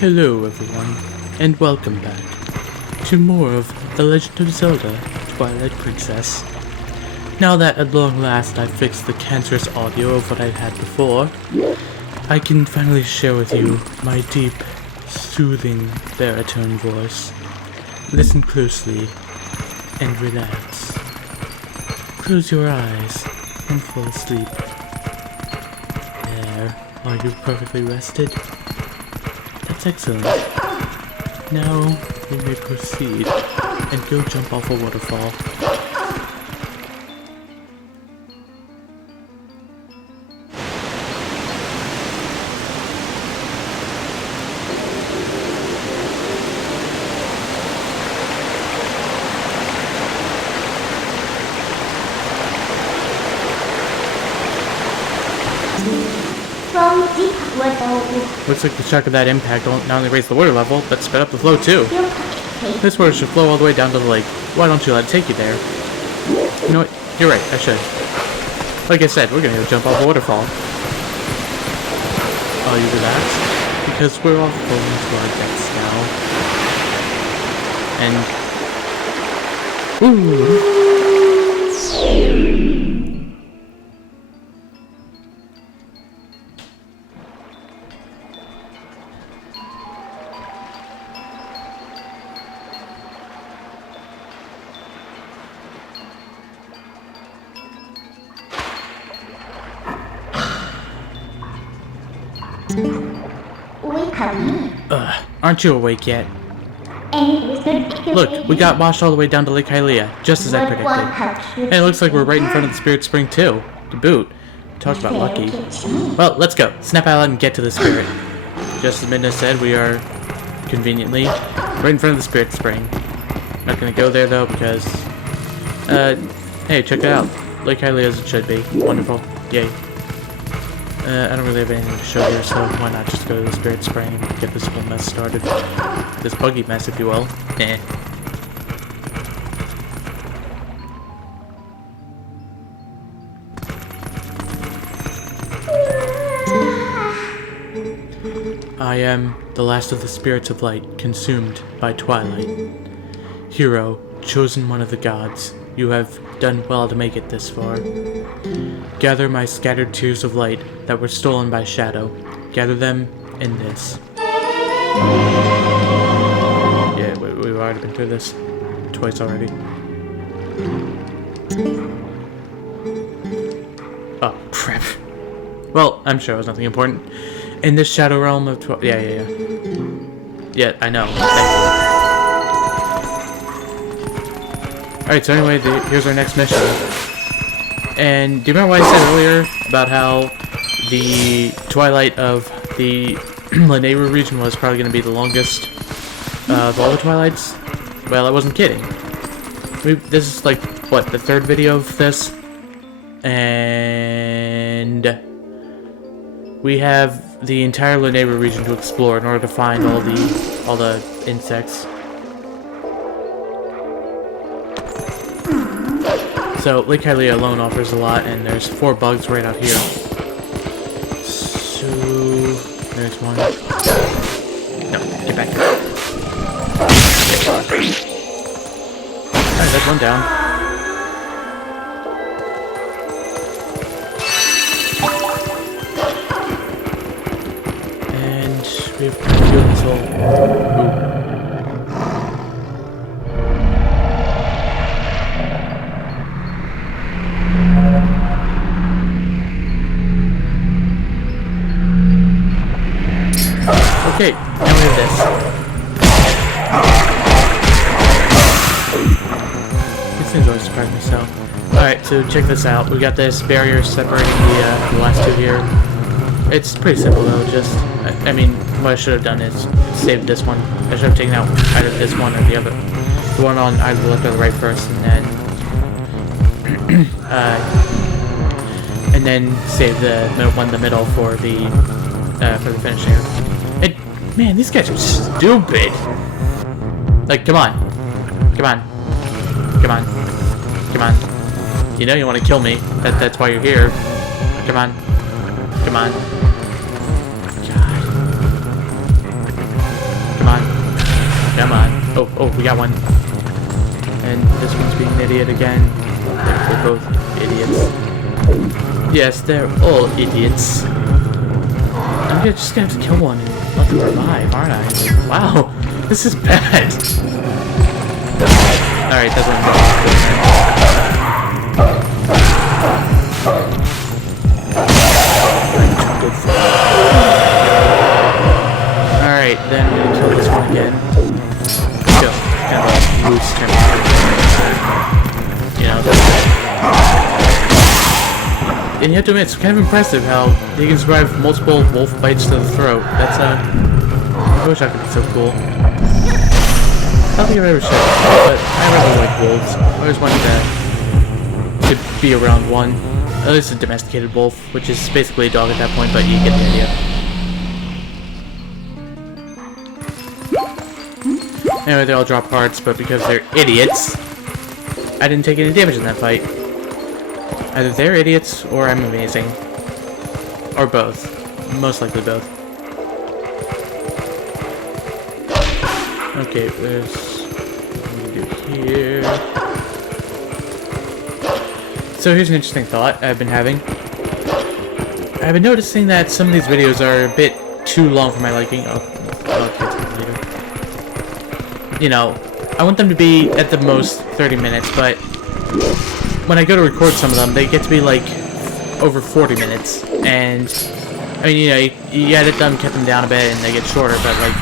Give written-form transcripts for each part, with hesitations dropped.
Hello everyone, and welcome back to more of The Legend of Zelda, Twilight Princess. Now that at long last I've fixed the cancerous audio of what I had before, I can finally share with you my deep, soothing baritone voice. Listen closely and relax. Close your eyes and fall asleep. There, are you perfectly rested? That's excellent. Now we may proceed and go jump off a waterfall. Looks like the shock of that impact not only raised the water level, but sped up the flow too. This water should flow all the way down to the lake. Why don't you let it take you there? You know what? You're right, I should. Like I said, we're gonna go jump off a waterfall. Are you relaxed? Because we're all going to our deaths now. And... Ooh! Aren't you awake yet? Look, we got washed all the way down to Lake Hylia, just as I predicted. And it looks like we're right in front of the Spirit Spring too, to boot. Talk about lucky. Well, let's go. Snap out and get to the Spirit. Just as Midna said, we are conveniently right in front of the Spirit Spring. Not gonna go there though because, hey, check it out. Lake Hylia as it should be. Wonderful. Yay. I don't really have anything to show here, so why not just go to the Spirit Spring and get this whole mess started. This buggy mess, if you will. Eh. I am the last of the spirits of light, consumed by Twilight. Hero, chosen one of the gods, you have done well to make it this far. Gather my scattered tears of light that were stolen by shadow. Gather them in this. Yeah, we've already been through this twice already. Oh, crap. Well, I'm sure it was nothing important. In this shadow realm of Yeah, I know. Alright, so anyway, here's our next mission. And do you remember what I said earlier about how the Twilight of the Lanayru region was probably going to be the longest of all the Twilights? Well, I wasn't kidding. This is like, what, the third video of this? And we have the entire Lanayru region to explore in order to find all the insects. So, Lake Hylia alone offers a lot, and there's 4 bugs right out here. So, there's one. No, get back here. Alright, that's one down. And we've killed this whole... Ooh. Okay, now we have this. These things always surprise me so. Alright, so check this out. We got this barrier separating the last two here. It's pretty simple though, just... I mean, what I should have done is saved this one. I should have taken out either this one or the other. The one on either the left or the right first, and then save the middle one in the middle for the finish here. Man, these guys are stupid. Like, come on. Come on. Come on. Come on. You know you want to kill me. That's why you're here. Come on. Come on. God. Oh, we got one. And this one's being an idiot again. They're both idiots. Yes, they're all idiots. I'm just gonna have to kill one and let them revive, aren't I? Like, wow, this is bad. Alright, that went wrong. Alright, then I'm gonna kill this one again. Go. Kind of loose temperature. You know, and you have to admit, it's kind of impressive how he can survive multiple wolf bites to the throat. That's, I wish I could be so cool. I don't think I've ever shot but I really like wolves. I always wanted to be around one. At least a domesticated wolf, which is basically a dog at that point, but you get the idea. Anyway, they all drop hearts, but because they're idiots, I didn't take any damage in that fight. Either they're idiots, or I'm amazing. Or both. Most likely both. Okay, there's... what do we do here? So here's an interesting thought I've been having. I've been noticing that some of these videos are a bit too long for my liking. I'll get to that later. You know, I want them to be at the most 30 minutes, but when I go to record some of them, they get to be like over 40 minutes. And I mean, you know, you edit them, cut them down a bit, and they get shorter, but like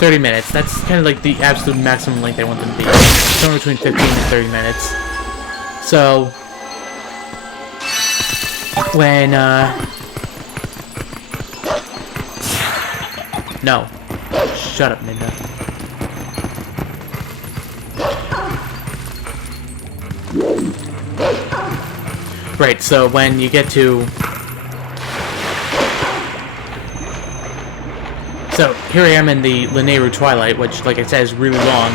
30 minutes. That's kind of like the absolute maximum length I want them to be. Somewhere between 15 and 30 minutes. So when no. Shut up, Minda. Right, so when you get to... So, here I am in the Twilight, which, like I said, is really long.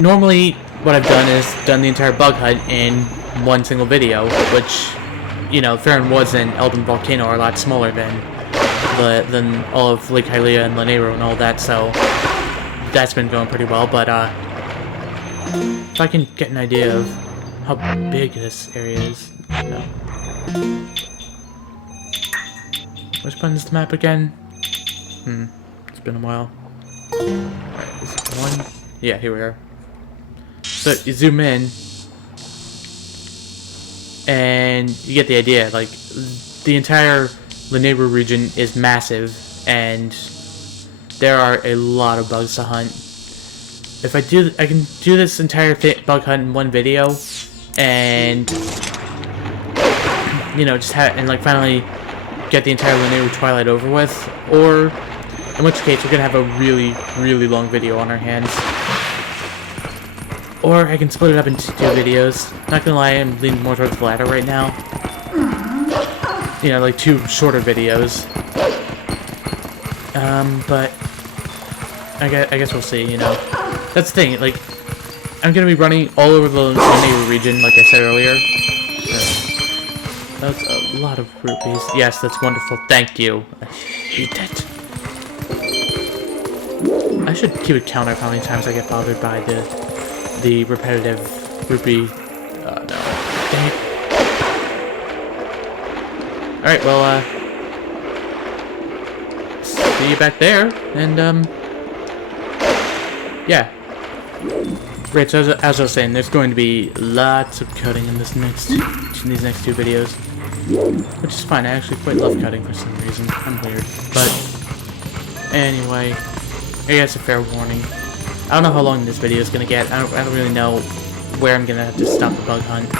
Normally, what I've done is done the entire bug hunt in one single video, which, you know, Farron Woods and Elden Volcano are a lot smaller than all of Lake Hylia and Lanero and all that, so that's been going pretty well, but, if I can get an idea of how big this area is. No. Which button's the map again? It's been a while. Alright, is it one? Yeah, here we are. So you zoom in, and you get the idea. Like, the entire Lanero region is massive, and there are a lot of bugs to hunt. If I can do this entire bug hunt in one video, and you know, just like finally get the entire Lanero Twilight over with, or in which case we're gonna have a really, really long video on our hands. Or I can split it up into 2 videos. Not gonna lie, I'm leaning more towards the latter right now. You know, like 2 shorter videos. But I guess we'll see. You know, that's the thing. Like, I'm gonna be running all over the Lanero region, like I said earlier. That's a lot of rupees. Yes, that's wonderful. Thank you. I hate it. I should keep a count of how many times I get bothered by the repetitive rupee. No. Dang it. Alright, well, see you back there, and, yeah. Right, so as I was saying, there's going to be lots of cutting in these next 2 videos. Which is fine, I actually quite love cutting for some reason. I'm weird. But, anyway, I guess a fair warning. I don't know how long this video is going to get. I don't really know where I'm going to have to stop the bug hunt.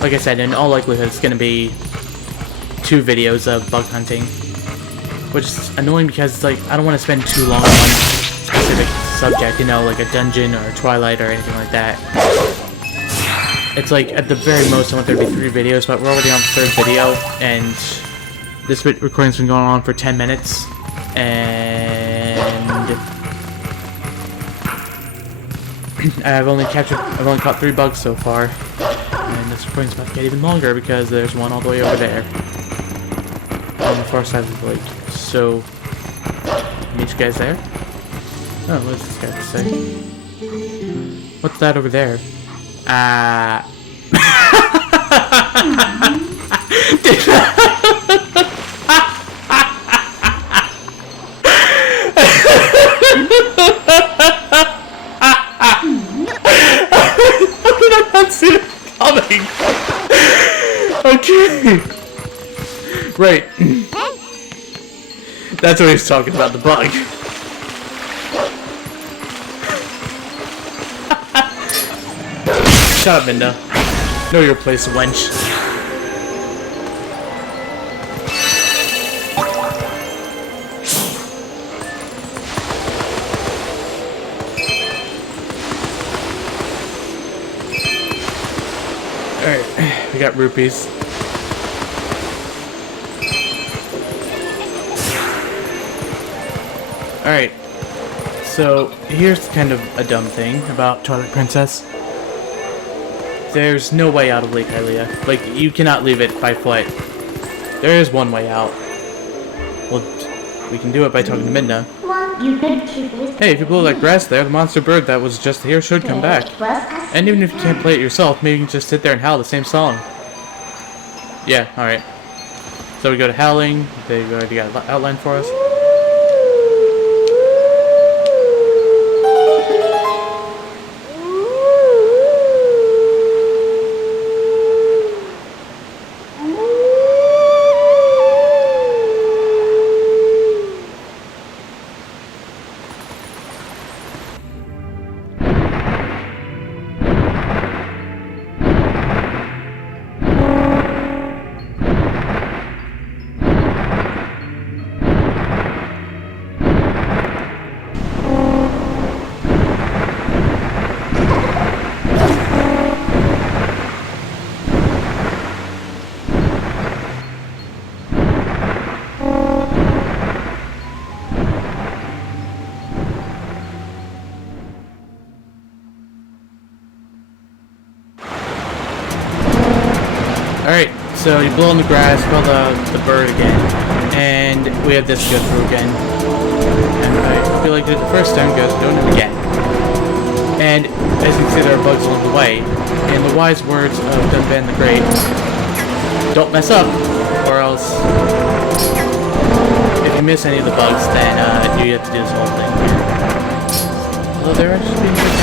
Like I said, in all likelihood, it's going to be 2 videos of bug hunting. Which is annoying because, like, I don't want to spend too long on one specific subject, you know, like a dungeon or a Twilight or anything like that. It's like, at the very most, I want there to be 3 videos, but we're already on the 3rd video, and this recording's been going on for 10 minutes, and I've only caught 3 bugs so far, and this recording's about to get even longer because there's one all the way over there on the far side of the lake. So, meet you guys there. Oh, what's this guy have to say? What's that over there? How did I not see it coming? Okay. Right. That's what he's talking about, the bug. Shut up, Minda. Know your place, wench. Alright, we got rupees. Alright, so here's kind of a dumb thing about Twilight Princess. There's no way out of Lake Hylia. Like, you cannot leave it by foot. There is one way out. Well, we can do it by talking to Midna. Hey, if you blow that grass there, the monster bird that was just here should come back. And even if you can't play it yourself, maybe you can just sit there and howl the same song. Yeah, alright. So we go to howling. They already got an outline for us. Alright, so you blow in the grass, call the bird again, and we have this to go through again. And I feel like I did the first time, goes doing it again. And as you can see, there are bugs along the way. In the wise words of Dunban the Great, don't mess up, or else if you miss any of the bugs, then you have to do this whole thing here. Although they're actually being good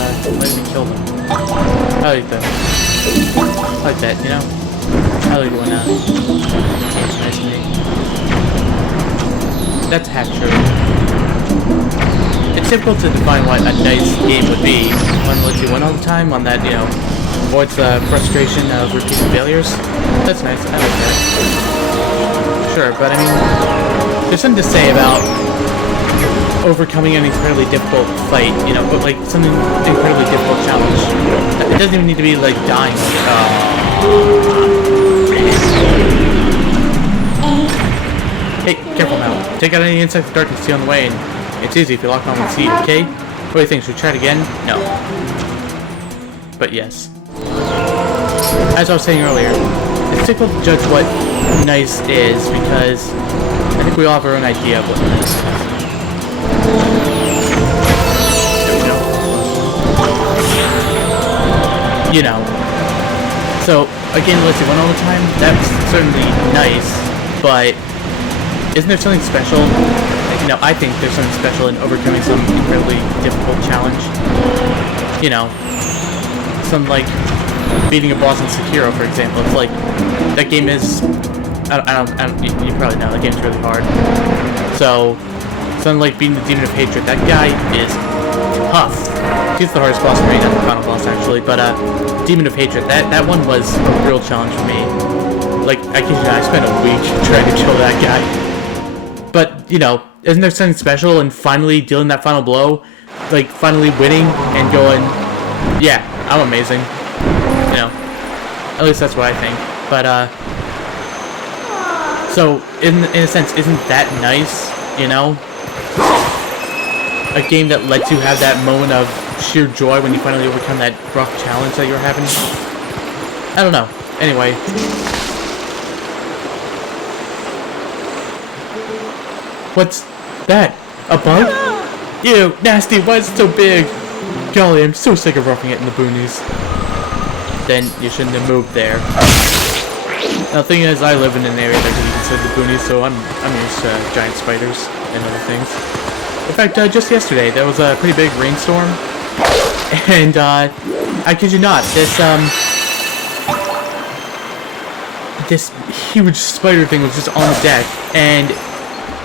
enemies and letting me kill them. I like them. I like that, you know? I like when it's nice to me. That's half true. It's difficult to define what a nice game would be. One that lets you win all the time, one that, you know, avoids the frustration of repeated failures. That's nice, I like that. Sure, but I mean, there's something to say about overcoming an incredibly difficult fight, you know, but like something incredibly difficult challenge. It doesn't even need to be like dying. Hey, careful now. Take out any insects the dark can see on the way, and it's easy if you lock on with C, okay? What do you think? Should we try it again? No. But yes. As I was saying earlier, it's difficult to judge what nice is because I think we all have our own idea of what nice is. You know. So, again, let's see, one all the time, that's certainly nice, but isn't there something special? You know, I think there's something special in overcoming some incredibly difficult challenge. You know, some, like, beating a boss in Sekiro, for example. It's like, that game is, you probably know, that game's really hard. So, something like beating the Demon of Hatred, that guy is tough. He's the hardest boss for me, not the final boss actually, but Demon of Hatred, that one was a real challenge for me. Like, I kid you not, I spent a week trying to kill that guy. But, you know, isn't there something special in finally dealing that final blow? Like, finally winning and going, yeah, I'm amazing. You know, at least that's what I think. But, so, in a sense, isn't that nice, you know? A game that lets you have that moment of sheer joy when you finally overcome that rough challenge that you're having. I don't know. Anyway. What's that? A bug? Ew, nasty, why is it so big? Golly, I'm so sick of roughing it in the boonies. Then you shouldn't have moved there. Now, the thing is, I live in an area that can be considered the boonies, so I'm used to giant spiders and other things. In fact, just yesterday, there was a pretty big rainstorm, and, I kid you not, this huge spider thing was just on the deck, and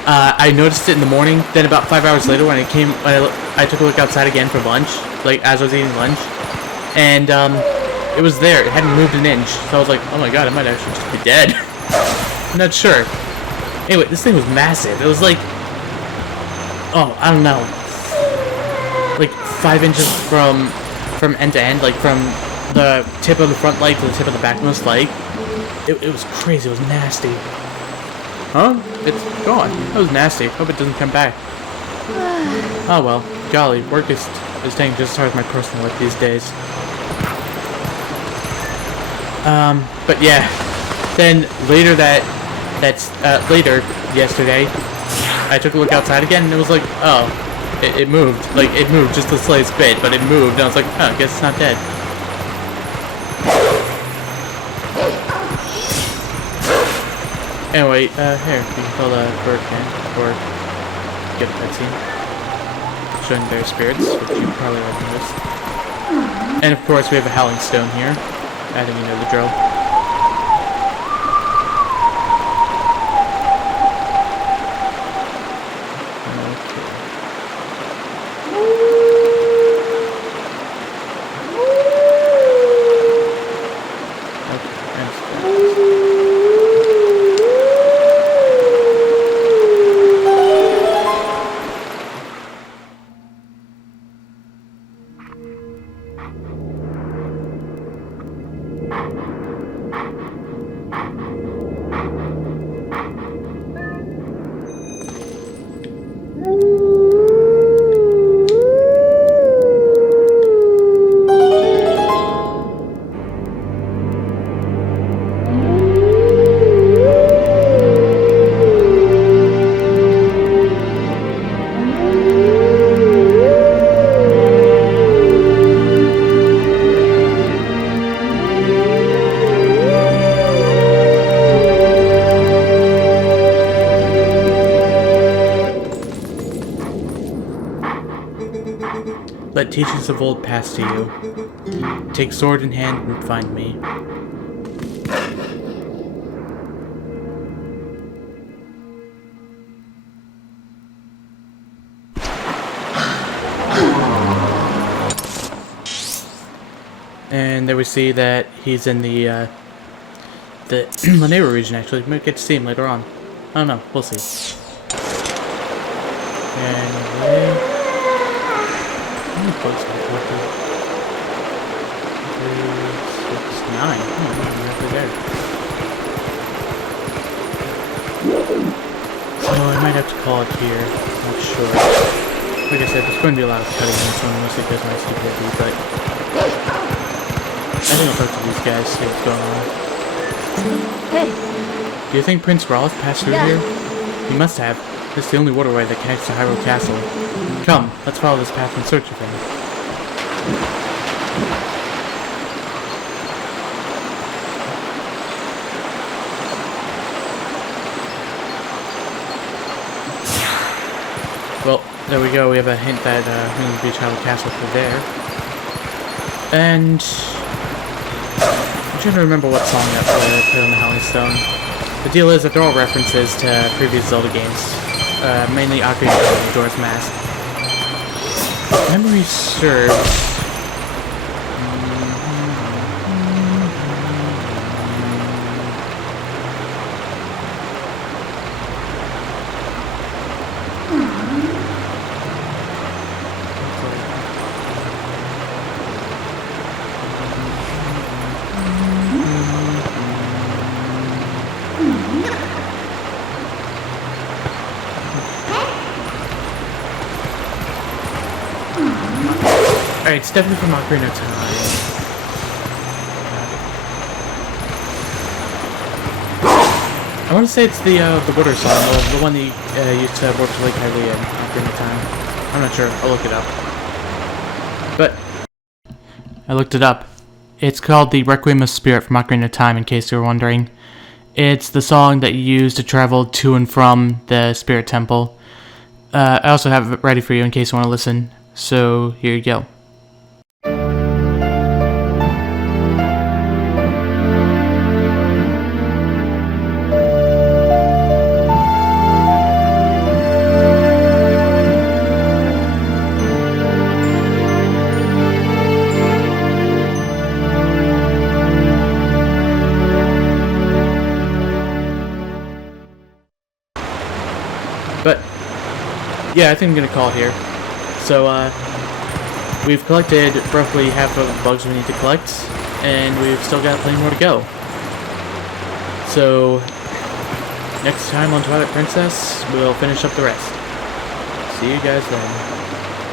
I noticed it in the morning. Then about 5 hours later, when I took a look outside again for lunch, like as I was eating lunch, and it was there. It hadn't moved an inch, so I was like, oh my god, it might actually just be dead. I'm not sure. Anyway, this thing was massive. It was like, oh, I don't know, like 5 inches from end to end, like from the tip of the front leg to the tip of the backmost leg. It was crazy. It was nasty. Huh? It's gone. That was nasty. Hope it doesn't come back. Oh well. Golly, work is taking just as hard as my personal life these days. But yeah. Then later later yesterday, I took a look outside again and it was like, oh, it moved. Like it moved just the slightest bit, but it moved. And I was like, oh, I guess it's not dead. Anyway, here, you can call the bird can, or get a cutscene showing their spirits, which you probably like most. And of course, we have a howling stone here. I think you know the drill. Let teachings of old pass to you. Take sword in hand and find me. And there we see that he's in the Lanero region, actually. We might get to see him later on. I don't know. We'll see. And how many bugs have I collected? 3, 6, 9. Oh, right there. So I might have to call it here. Not sure. Like I said, there's going to be a lot of cutting in this one, mostly because my stupidity, but I think I'll talk to these guys, see what's going on. Hey! Do you think Prince Rolf passed through here? He must have. This is the only waterway that connects to Hyrule Castle. Come, let's follow this path in search of him. Well, there we go. We have a hint that we're going to reach Hyrule Castle through there. And I'm trying to remember what song that played on the Howling Stone. The deal is that they're all references to previous Zelda games. Mainly Ocarina of Time, Majora's Mask. If memory serves. Alright, it's definitely from Ocarina of Time. I want to say it's the water song, the one that you used to work to Lake Hylia in Ocarina of Time. I I'm not sure. I'll look it up. But I looked it up. It's called the Requiem of Spirit from Ocarina of Time, in case you were wondering. It's the song that you use to travel to and from the Spirit Temple. I also have it ready for you in case you want to listen. So here you go. But yeah, I think I'm gonna call it here. So we've collected roughly half of the bugs we need to collect, and we've still got plenty more to go. So next time on Twilight Princess, we'll finish up the rest. See you guys then.